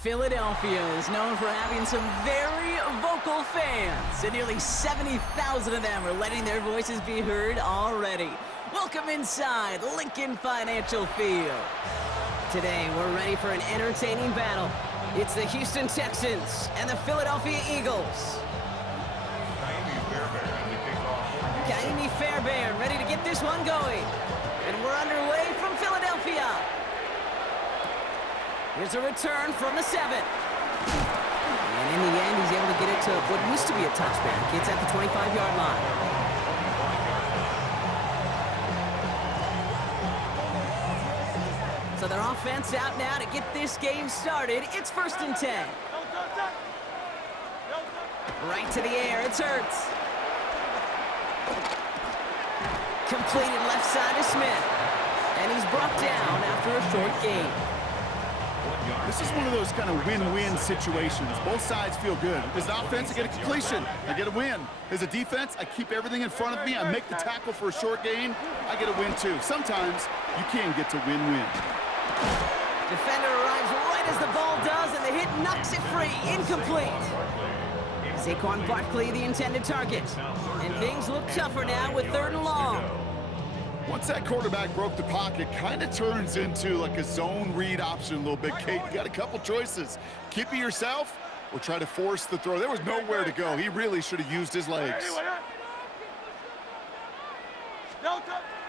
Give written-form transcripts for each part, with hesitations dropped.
Philadelphia is known for having some very vocal fans, and nearly 70,000 of them are letting their voices be heard already. Welcome inside Lincoln Financial Field. Today, we're ready for an entertaining battle. It's the Houston Texans and the Philadelphia Eagles. Kaimi Fairbairn ready to get this one going. And we're underway from Philadelphia. Here's a return from the 7. And in the end, he's able to get it to what used to be a touchback. It's at the 25-yard line. So their offense out now to get this game started. It's 1st and 10. Right to the air, it's Hurts. Completed left side to Smith. And he's brought down after a short gain. This is one of those kind of win-win situations. Both sides feel good. As an offense, I get a completion. I get a win. As a defense, I keep everything in front of me. I make the tackle for a short gain. I get a win, too. Sometimes you can get to win-win. Defender arrives right as the ball does, and the hit knocks it free. Incomplete. Saquon Barkley, the intended target. And things look tougher now with 3rd and long. Once that quarterback broke the pocket, kind of turns into like a zone read option a little bit. Kate, you got a couple choices. Keep it yourself or try to force the throw. There was nowhere to go. He really should have used his legs.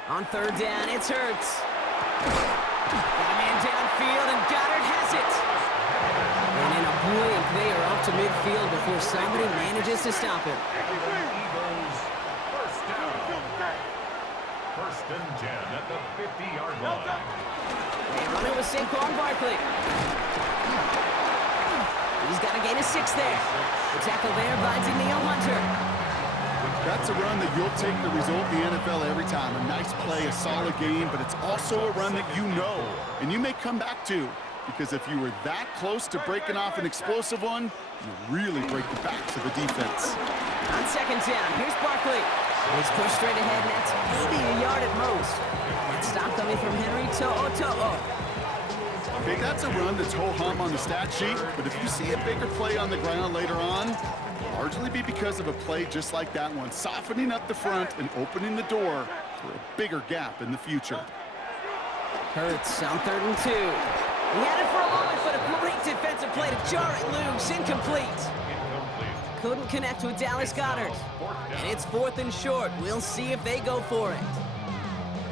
On 3rd down, it's Hurts. Got a man downfield, and Goddard has it. And in a blink, they are up to midfield before somebody manages to stop him. First and 10 at the 50-yard line. They run it with Saquon Barkley. He's got a gain of 6 there. The tackle there by Danielle Hunter. That's a run that you'll take the result in the NFL every time. A nice play, a solid game, but it's also a run that you know, and you may come back to, because if you were that close to breaking off an explosive one, you really break the backs of the defense. On 2nd down, here's Barkley. He's pushed straight ahead, and that's maybe a yard at most. That stop coming from Henry To'o. Okay, that's a run that's ho-hum on the stat sheet, but if you see a bigger play on the ground later on, largely be because of a play just like that one, softening up the front and opening the door for a bigger gap in the future. Hurts on 3rd and 2. He had it for a moment, but a great defensive play to jar it loose. Incomplete. Couldn't connect with Dallas Goddard. And it's 4th and short. We'll see if they go for it.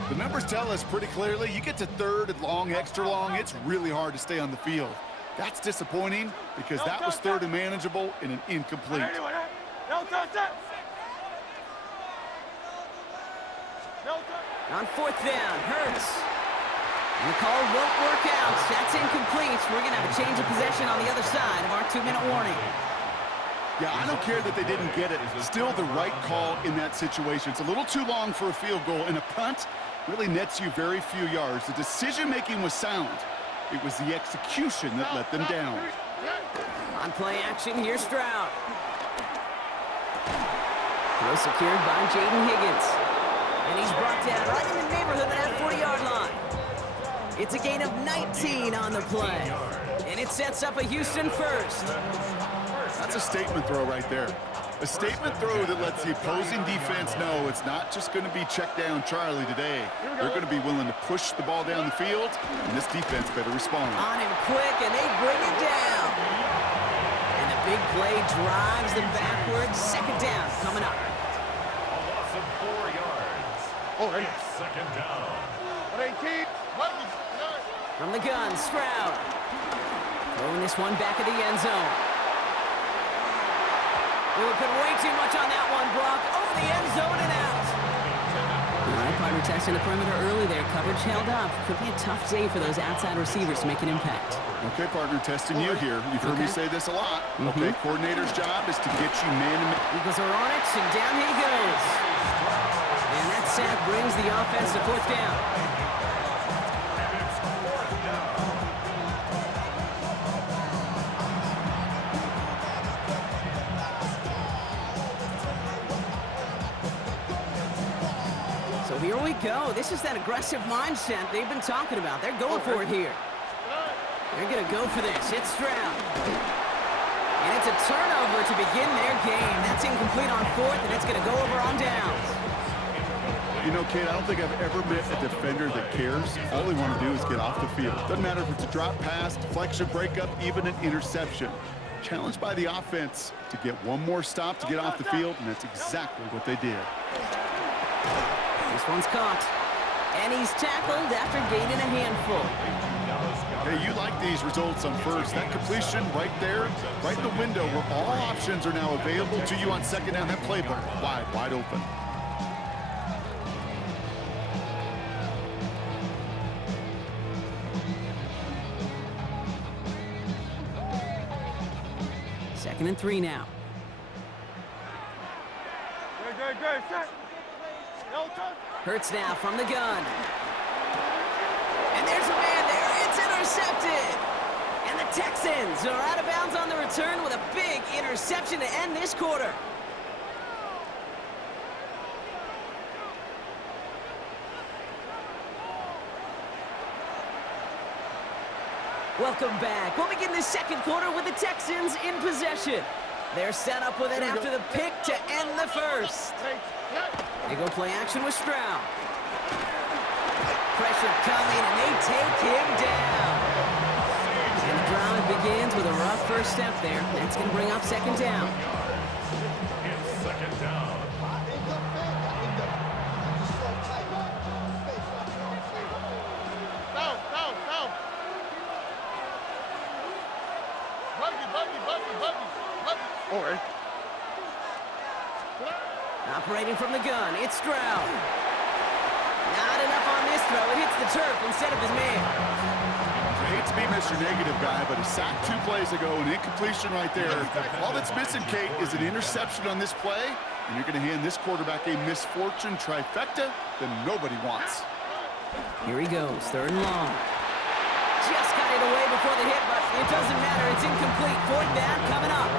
The numbers tell us pretty clearly, you get to 3rd and long, extra long, it's really hard to stay on the field. That's disappointing because that was 3rd and manageable and an incomplete. On 4th down, Hurts. And the call won't work out. That's incomplete. We're going to have a change of possession on the other side of our 2-minute warning. Yeah, I don't care that they didn't get it. Still the right call in that situation. It's a little too long for a field goal, and a punt really nets you very few yards. The decision-making was sound. It was the execution that let them down. On play action, here's Stroud. Throw secured by Jaden Higgins. And he's brought down right in the neighborhood of that 40-yard line. It's a gain of 19 on the play. And it sets up a Houston first. That's a statement throw right there. A statement throw that lets the opposing defense know it's not just going to be check down Charlie today. They're going to be willing to push the ball down the field, and this defense better respond. On him quick, and they bring it down. And the big play drives them backwards. 2nd down coming up. A loss of 4 yards. It's 2nd down. From the gun, Stroud. Throwing this one back at the end zone. We would put way too much on that one, Brock. Over the end zone and out. All right, partner testing the perimeter early there. Coverage held up. Could be a tough day for those outside receivers to make an impact. Okay, partner, testing you here. You've heard me say this a lot. Okay, coordinator's job is to get you man-to-man. Eagles are on it, and down he goes. And that sack brings the offense to 4th down. Here we go. This is that aggressive mindset they've been talking about. They're going for it here. They're going to go for this. It's Stroud. And it's a turnover to begin their game. That's incomplete on fourth, and it's going to go over on downs. You know, Kate, I don't think I've ever met a defender that cares. All they want to do is get off the field. Doesn't matter if it's a drop pass, deflection, breakup, even an interception. Challenged by the offense to get one more stop to get off the field, and that's exactly what they did. This one's caught. And he's tackled after gaining a handful. Hey, you like these results on first. That completion right there, right in the window where all options are now available to you on second down. That playbook wide open. Second and 3 now. Hurts now from the gun. And there's a man there. It's intercepted. And the Texans are out of bounds on the return with a big interception to end this quarter. Welcome back. We'll begin the second quarter with the Texans in possession. They're set up with it after the pick to end the first. They go play action with Stroud. Pressure coming, and they take him down. And the drama begins with a rough first step there. That's going to bring up second down. It's second down. Operating from the gun, it's Stroud. Not enough on this throw. It hits the turf instead of his man. I hate to be Mr. Negative guy, but he sacked 2 plays ago, an incompletion right there. All that's missing, Kate, is an interception on this play, and you're going to hand this quarterback a misfortune trifecta that nobody wants. Here he goes, third and long. Just got it away before the hit, but it doesn't matter. It's incomplete. Fourth down coming up.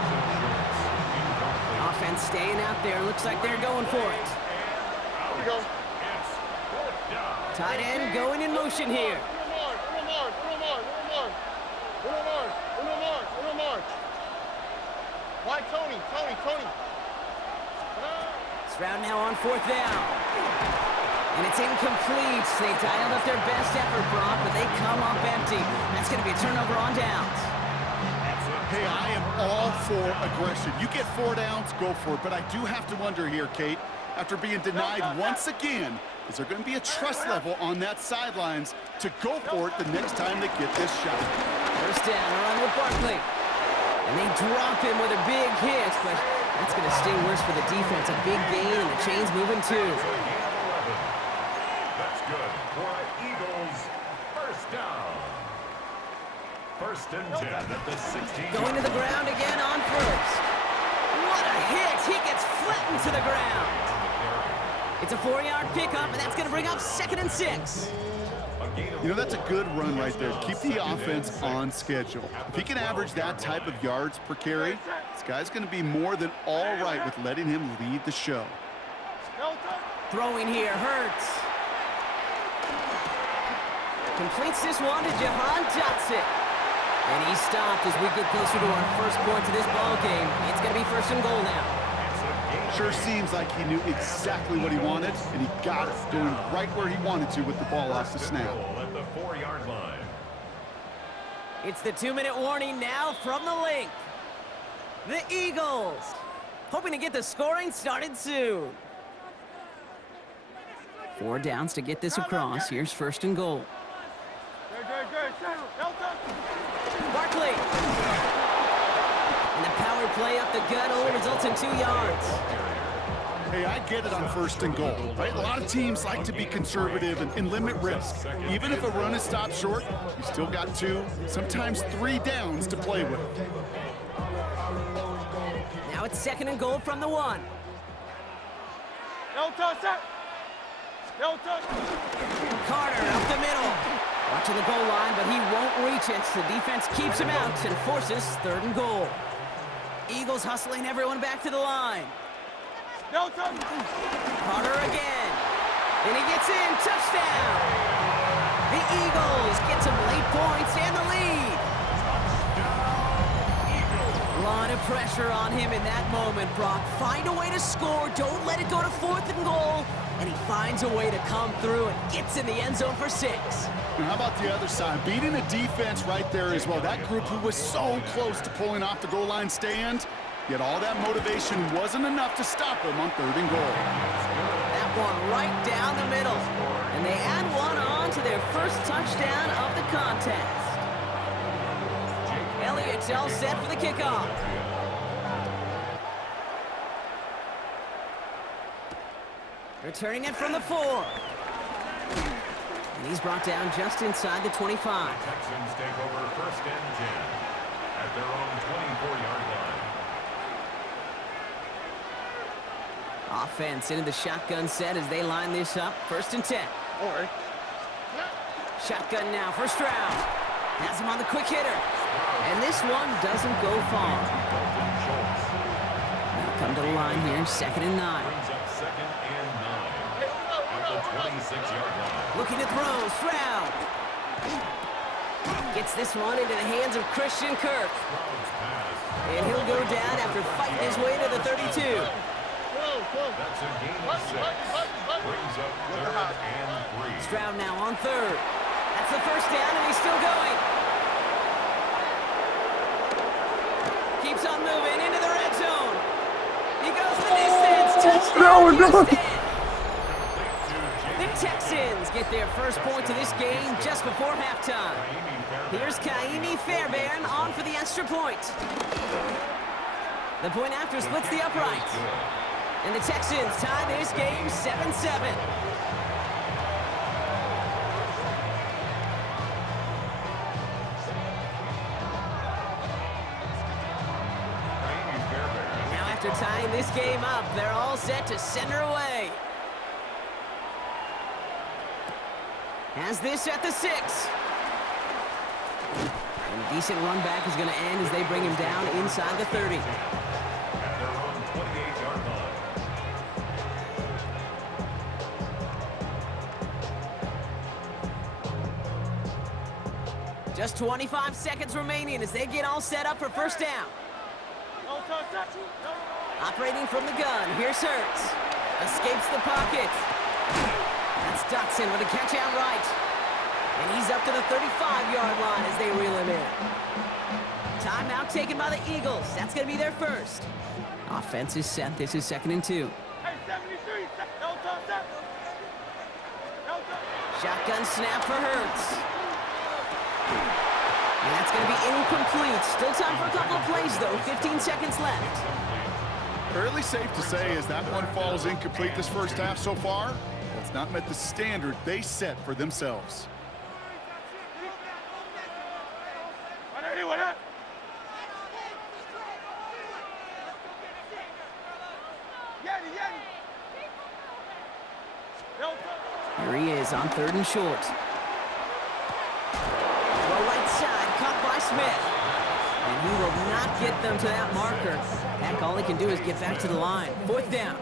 Offense staying out there. Looks like they're going for it. Tight end going in motion here. Why Tony? Stroud now on fourth down. And it's incomplete. They dialed up their best effort, Brock, but they come up empty. That's going to be a turnover on downs. Hey, I am all for aggression. You get 4 downs, go for it. But I do have to wonder here, Kate, after being denied once again, is there going to be a trust level on that sidelines to go for it the next time they get this shot? First down, a run with Barkley. And they drop him with a big hit, but that's going to sting worse for the defense. A big gain, and the chain's moving too. That's good for Eagles. First down. First and 10 at the 16. Going to the ground again on first. What a hit! He gets flattened to the ground. It's a 4-yard pickup, and that's going to bring up second and 6. You know, that's a good run right there. Keep the offense on schedule. If he can average that type of yards per carry, this guy's going to be more than all right with letting him lead the show. Throwing here, Hurts. Completes this one to Jahan Dotson. And he's stopped as we get closer to our first point of this ball game. It's going to be first and goal now. Sure seems like he knew exactly what he wanted, and he got it, going right where he wanted to with the ball off the snap. At the 4-yard line. It's the 2-minute warning now from the link. The Eagles hoping to get the scoring started soon. 4 downs to get this across. Here's first and goal. Barkley. And the power play up the gut only results in 2 yards. Hey, I get it on first and goal, right? A lot of teams like to be conservative and limit risk. Even if a run is stopped short, you still got 2, sometimes 3 downs to play with. Now it's second and goal from the 1. Carter up the middle. Watching the goal line, but he won't reach it. The defense keeps him out and forces third and goal. Eagles hustling everyone back to the line. Carter again. And he gets in. Touchdown. The Eagles get some late points and the lead. A lot of pressure on him in that moment, Brock. Find a way to score. Don't let it go to 4th and goal. And he finds a way to come through and gets in the end zone for 6. And how about the other side? Beating a defense right there as well. That group who was so close to pulling off the goal line stand, yet all that motivation wasn't enough to stop them on 3rd and goal. That one right down the middle. And they add one on to their first touchdown of the contest. Elliott's all set for the kickoff. Returning it from the 4. And he's brought down just inside the 25. Texans take over 1st and 10 at their own 24-yard line. Offense into the shotgun set as they line this up. 1st and 10. Shotgun now for Stroud. Has him on the quick hitter. And this one doesn't go far. Now come to the line here, 2nd and 9. Brings up 2nd and 9 at the 26-yard line. Looking to throw, Stroud. Gets this one into the hands of Christian Kirk. Stroud's pass. And he'll go down after fighting his way to the 32. That's a gain of 6. Brings up 3rd and 3. Stroud now on 3rd. That's the 1st down, and he's still going. Keeps on moving into the red zone. He goes the distance. Touchdown, Houston. The Texans get their first points of this game just before halftime. Here's Kaimi Fairbairn on for the extra point. The point after splits the uprights. And the Texans tie this game 7-7. Now after tying this game up, they're all set to send her away. Has this at the 6. And a decent run back is going to end as they bring him down inside the 30. At their own 28-yard line. Just 25 seconds remaining as they get all set up for 1st down. Operating from the gun, here's Hurts. Escapes the pocket. That's Dotson with a catch out right. And he's up to the 35-yard line as they reel him in. Timeout taken by the Eagles. That's going to be their first. Offense is set. This is 2nd and 2. Shotgun snap for Hurts. And that's going to be incomplete. Still time for a couple of plays, though. 15 seconds left. Fairly safe to say as that one falls incomplete this first half so far, it's not met the standard they set for themselves. Here he is on 3rd and short. Throw right side, caught by Smith. And he will not get them to that marker. Heck, all he can do is get back to the line. 4th down.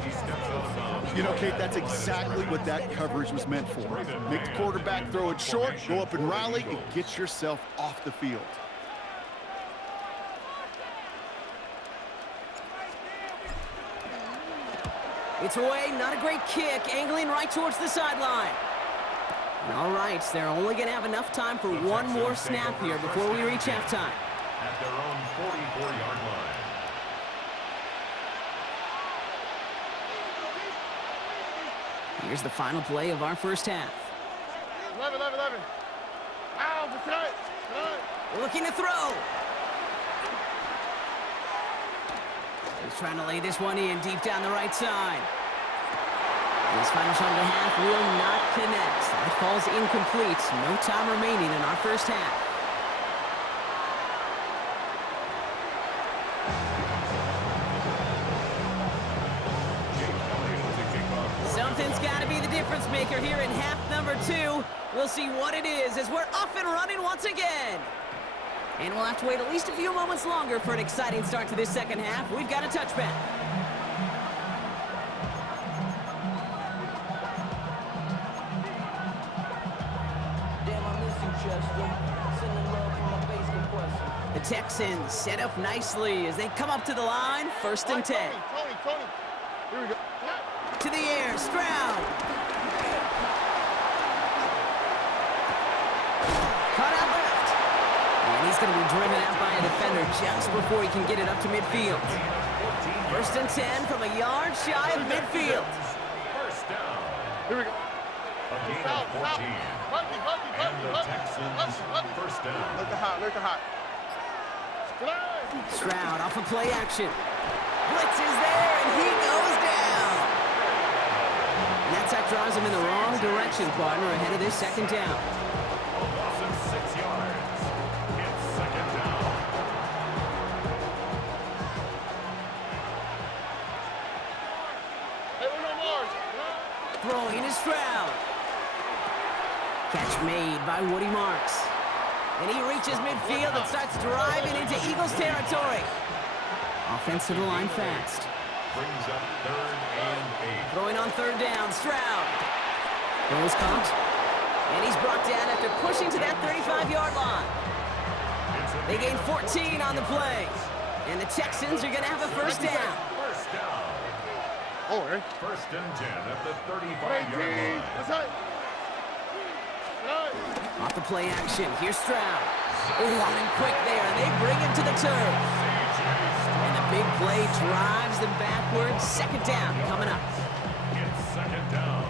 You know, Kate, that's exactly what that coverage was meant for. Make the quarterback throw it short, go up and rally, and get yourself off the field. It's away, not a great kick, angling right towards the sideline. And all right, they're only going to have enough time for one more snap here before we reach halftime. At their own 44-yard line. Here's the final play of our first half. 11. Ow, tonight. Looking to throw. He's trying to lay this one in deep down the right side. His final shot of the half will not connect. That falls incomplete. No time remaining in our first half. Something's got to be the difference maker here in half number 2. We'll see what it is as we're up and running once again. And we'll have to wait at least a few moments longer for an exciting start to this second half. We've got a touchback. Damn, I miss you. The Texans set up nicely as they come up to the line, 1st and 10. Tony. Here we go. To the air, Stroud. Cut out left. And he's going to be driven out by a defender just before he can get it up to midfield. 1st and 10 from a yard shy of midfield. First down. Here we go. A gain of 14. And the Texans first down. Look at hot. Stroud off of play action. Blitz is there, and he goes down. And that sack drives him in the wrong direction, partner, ahead of this 2nd down. A loss of 6 yards. It's 2nd down. Hey, we're no Mars. Throwing is Stroud. Catch made by Woody Marks. And he reaches midfield and starts driving into Eagles territory. Offensive line fast. Brings up 3rd and 8. Throwing on 3rd down, Stroud. Throws caught. And he's brought down after pushing to that 35-yard line. They gain 14 on the play. And the Texans are going to have a 1st down. First down. Oh, right. 1st and 10 at the 35-yard line. That's right. Off the play action, here's Stroud. Running quick there, and they bring him to the turf. And the big play drives them backwards. 2nd down coming up. It's 2nd down.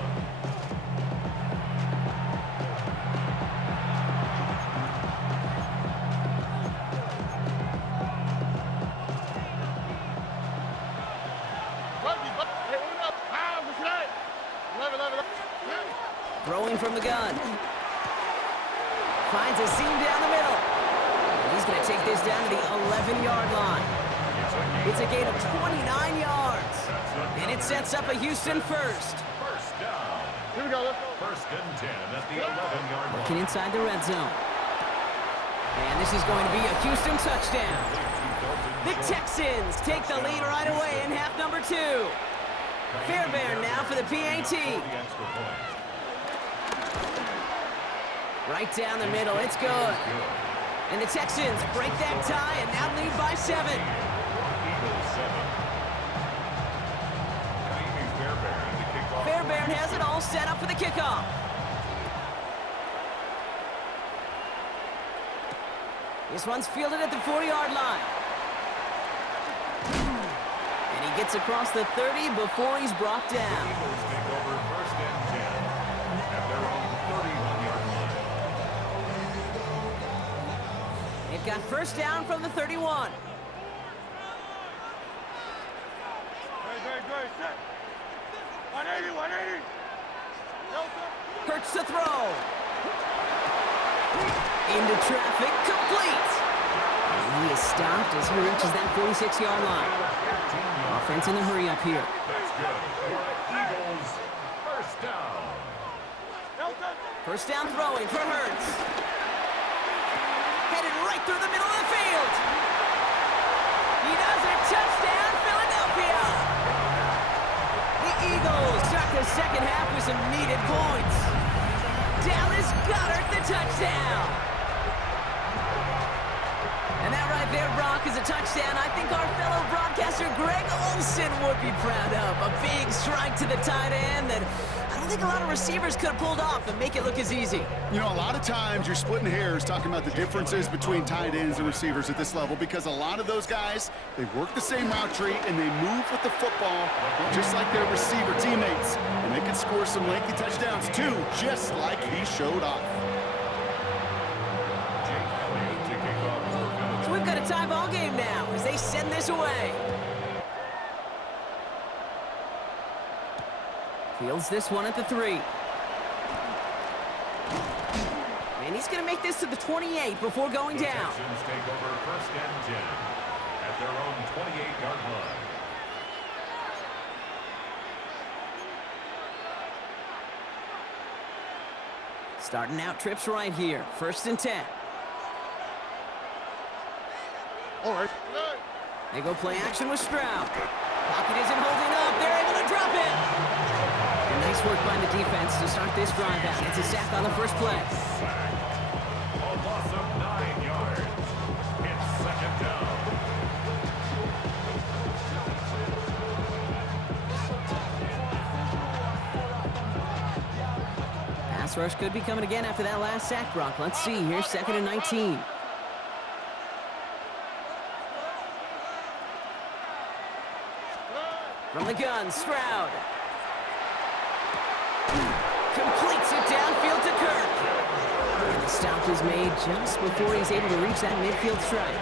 Throwing from the gun. Finds a seam down the middle. And he's going to take this down to the 11-yard line. It's a gain of 29 yards. And it sets up a Houston first. First down. Here we go. Let's go. 1st and 10 at the 11-yard line. Looking inside the red zone. And this is going to be a Houston touchdown. The Texans take the lead right away in half number 2. Fairbairn now for the PAT. Right down the middle, it's good. And the Texans break that tie and now lead by 7. Fairbairn has it all set up for the kickoff. This one's fielded at the 40-yard line. And he gets across the 30 before he's brought down. Eagles take over 1st and 10 at their own 31-yard line. They've got 1st down from the 31. Great. Set. 180. Hurts to throw. Into traffic, complete. And he is stopped as he reaches that 46-yard line. Offense in the hurry up here. That's good. Eagles first down. 1st down throwing for Hurts. Headed right through the middle of the field. He does it. Touchdown, Philadelphia. The Eagles start the 2nd half with some needed points. Dallas Goedert the touchdown. And that right there, Brock, is a touchdown I think our fellow broadcaster Greg Olsen would be proud of. A big strike to the tight end that I don't think a lot of receivers could have pulled off and make it look as easy. You know, a lot of times you're splitting hairs talking about the differences between tight ends and receivers at this level because a lot of those guys, they work the same route tree and they move with the football just like their receiver teammates. And they can score some lengthy touchdowns too, just like he showed off. So we've got a tie ball game now as they send this away. Fields this one at the 3. And he's going to make this to the 28 before going down. Texans take over 1st and 10 at their own 28-yard line. Starting out trips right here. 1st and 10. All right. They go play action with Stroud. Pocket isn't holding up. They're able to drop it. And nice work by the defense to start this drive out. It's a sack on the first play. rush could be coming again after that last sack, Brock. Let's see here, 2nd and 19. From the gun, Stroud. Completes it downfield to Kirk. And the stop is made just before he's able to reach that midfield strike.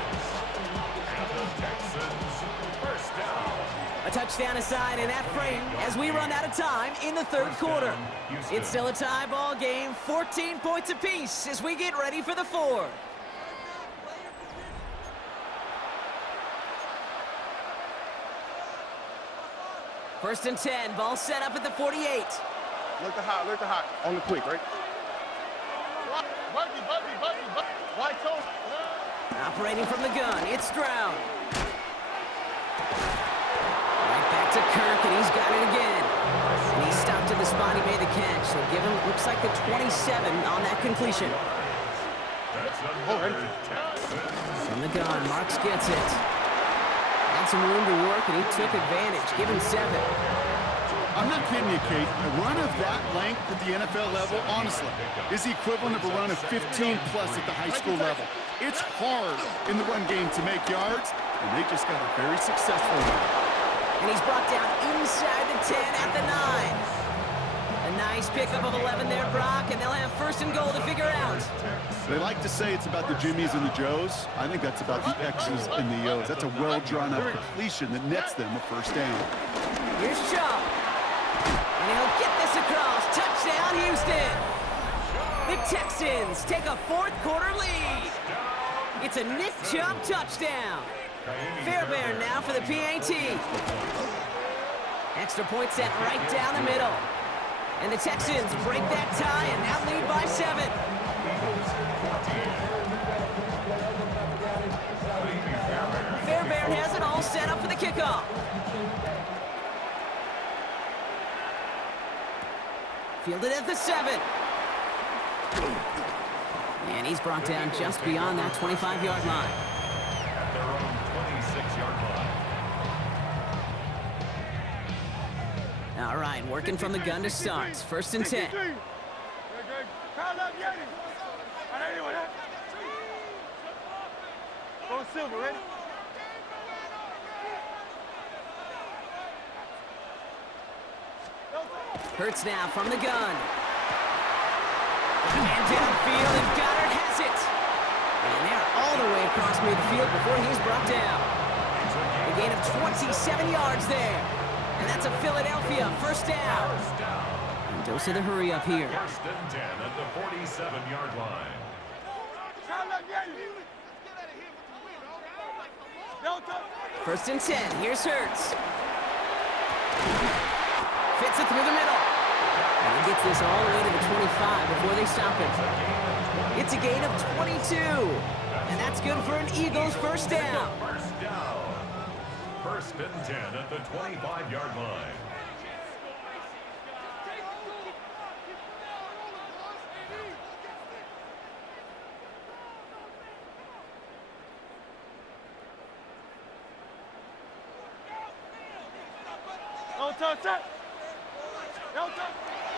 A touchdown aside in that frame as we run out of time in the 3rd quarter. It's still a tie ball game, 14 points apiece as we get ready for the 4th. First and 10, ball set up at the 48. Look the hot. On the quick, right? Buggy. White toast. Operating from the gun, it's Stroud. Right back to Kirk, and he's got it again. And he stopped in the spot he made the catch. So give him, looks like the 27 on that completion. From the gun, Marks gets it. Had some room to work, and he took advantage. Give him 7. I'm not kidding you, Kate. A run of that length at the NFL level, honestly, is the equivalent of a run of 15-plus at the high school level. It's hard in the run game to make yards, and they just got a very successful one. And he's brought down inside the 10 at the 9. A nice pickup of 11 there, Brock, and they'll have 1st and goal to figure out. They like to say it's about the Jimmies and the Joes. I think that's about the X's and the O's. That's a well-drawn-up completion that nets them a 1st down. Here's Chubb. And he'll get this across. Touchdown, Houston. The Texans take a 4th quarter lead. It's a Nick Chubb touchdown. Fairbairn now for the PAT. Extra point set right down the middle. And the Texans break that tie and now lead by 7. Fairbairn has it all set up for the kickoff. Fielded at the 7. And he's brought down just beyond that 25-yard line. At their own 26-yard line. All right, working from the gun to start. 1st and 10. Go Silver, ready? Hurts now from the gun. And downfield, and Goddard has it. And they're all the way across midfield before he's brought down. A gain of 27 yards there. And that's a Philadelphia 1st down. And dose of the hurry up here. 1st and 10 at the 47-yard line. 1st and 10. Here's Hurts. Fits it through the middle. And he gets this all the way to the 25 before they stop him. It's a gain of 22. And that's good for an Eagles 1st down. 1st down. 1st and 10 at the 25-yard line.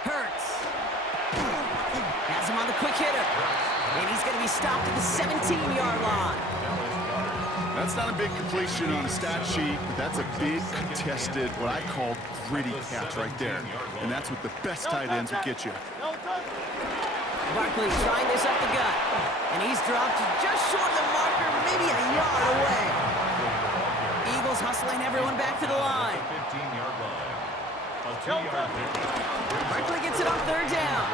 Hurts. Has him on the quick hitter. And he's going to be stopped at the 17-yard line. That's not a big completion on a stat sheet, but that's a big contested, what I call gritty catch right there. And that's what the best tight ends will get you. Barkley trying this up the gut. And he's dropped just short of the marker, maybe a yard away. Eagles hustling everyone back to the line. 15-yard line. A 2-yard pickup. Barkley gets it on 3rd down.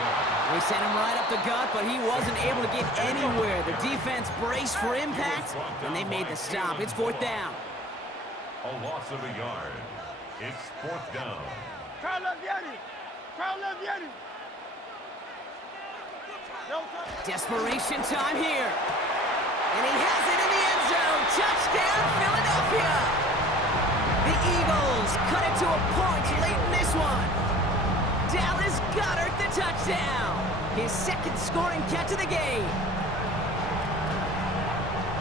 They sent him right up the gut, but he wasn't able to get anywhere. The defense braced for impact, and they made the stop. It's 4th down. A loss of a yard. It's 4th down. Desperation time here. And he has it in the end zone. Touchdown, Philadelphia. The Eagles cut it to a point late in this one. Dallas Goedert the touchdown. His 2nd scoring catch of the game.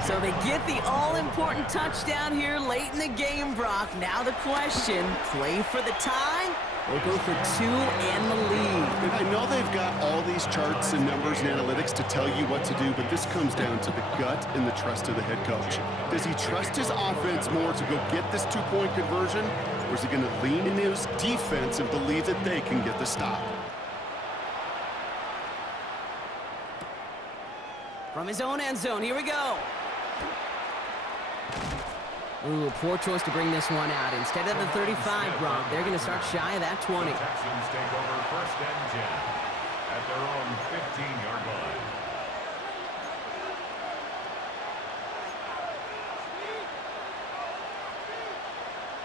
So they get the all-important touchdown here late in the game, Brock. Now the question, play for the tie They'll go for 2 and the lead. And I know they've got all these charts and numbers and analytics to tell you what to do, but this comes down to the gut and the trust of the head coach. Does he trust his offense more to go get this 2-point conversion, or is he going to lean in his defense and believe that they can get the stop? From his own end zone, here we go. Ooh, poor choice to bring this one out. Instead of the 35, Brock, they're going to start shy of that 20. The Texans take over 1st and 10 at their own 15-yard line.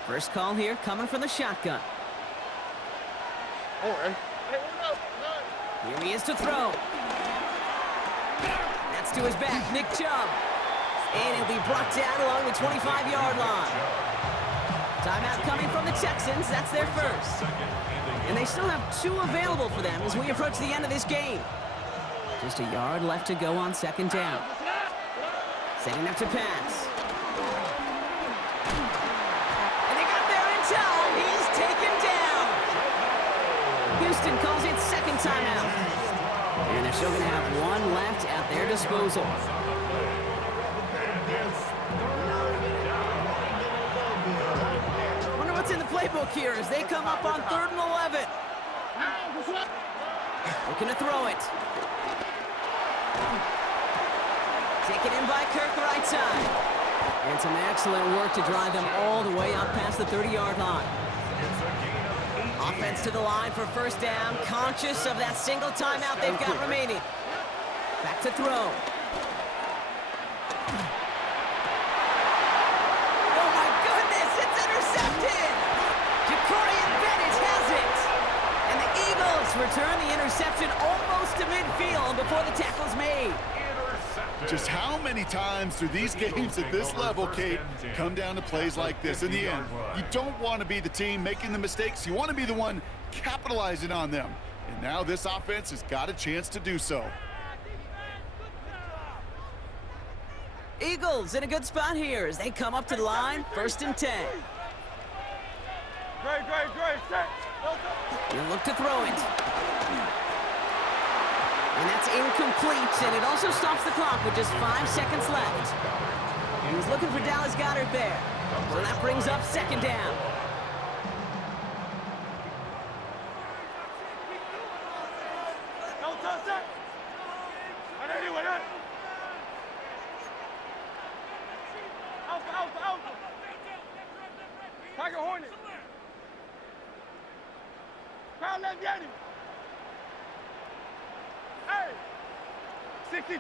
First call here coming from the shotgun. All right. Here he is to throw. That's to his back, Nick Chubb. And he'll be brought down along the 25-yard line. Timeout coming from the Texans. That's their first. And they still have 2 available for them as we approach the end of this game. Just a yard left to go on 2nd down. Setting up to pass. And they got there in time. He's taken down. Houston calls it 2nd timeout. And they're still going to have 1 left at their disposal. Wonder what's in the playbook here as they come up on 3rd and 11. Looking to throw it. Taken in by Kirk right side. And some excellent work to drive them all the way up past the 30-yard line. Offense to the line for 1st down, conscious of that single timeout they've got remaining. Back to throw. Oh my goodness, it's intercepted! Ja'Cory Bennett has it! And the Eagles return the interception almost to midfield before the tackle's made. Just how many times do these games at this level, Kate, come down to plays like this? In the end, you don't want to be the team making the mistakes. You want to be the one capitalizing on them. And now this offense has got a chance to do so. Eagles in a good spot here as they come up to the line, 1st and 10. Great. Set. He'll look to throw it. And that's incomplete, and it also stops the clock with just 5 seconds left. He was looking for Dallas Goedert there. So that brings up 2nd down. Don't touch that. Alpha. Tiger Hornet. Crowd left Yeti. Hey. 63.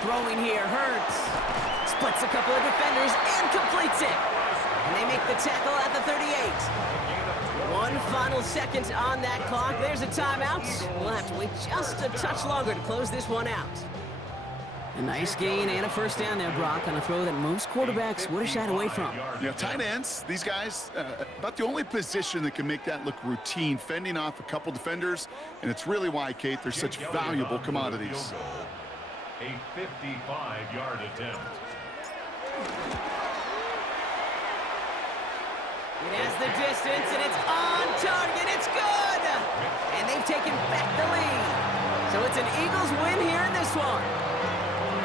Throwing here hurts. Splits a couple of defenders and completes it. And they make the tackle at the 38. 1 final second on that clock. There's a timeout. We'll have to wait just a touch longer to close this one out. A nice gain and a 1st down there, Brock, on a throw that most quarterbacks would have shied away from. Yeah, tight ends, these guys, about the only position that can make that look routine, fending off a couple defenders, and it's really why, Kate, they're such valuable commodities. A 55-yard attempt. It has the distance, and it's on target. It's good! And they've taken back the lead. So it's an Eagles win here in this one.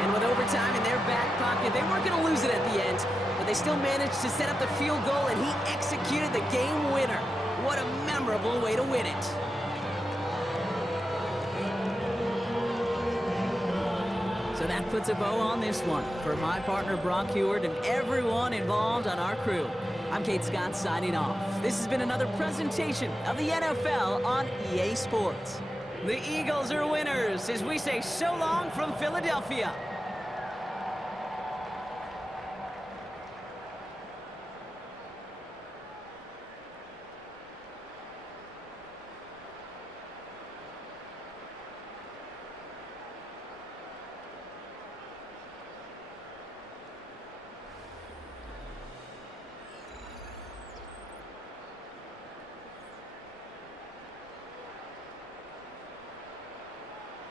And with overtime in their back pocket, they weren't going to lose it at the end, but they still managed to set up the field goal, and he executed the game winner. What a memorable way to win it. So that puts a bow on this one. For my partner, Brock Heward, and everyone involved on our crew, I'm Kate Scott signing off. This has been another presentation of the NFL on EA Sports. The Eagles are winners as we say so long from Philadelphia.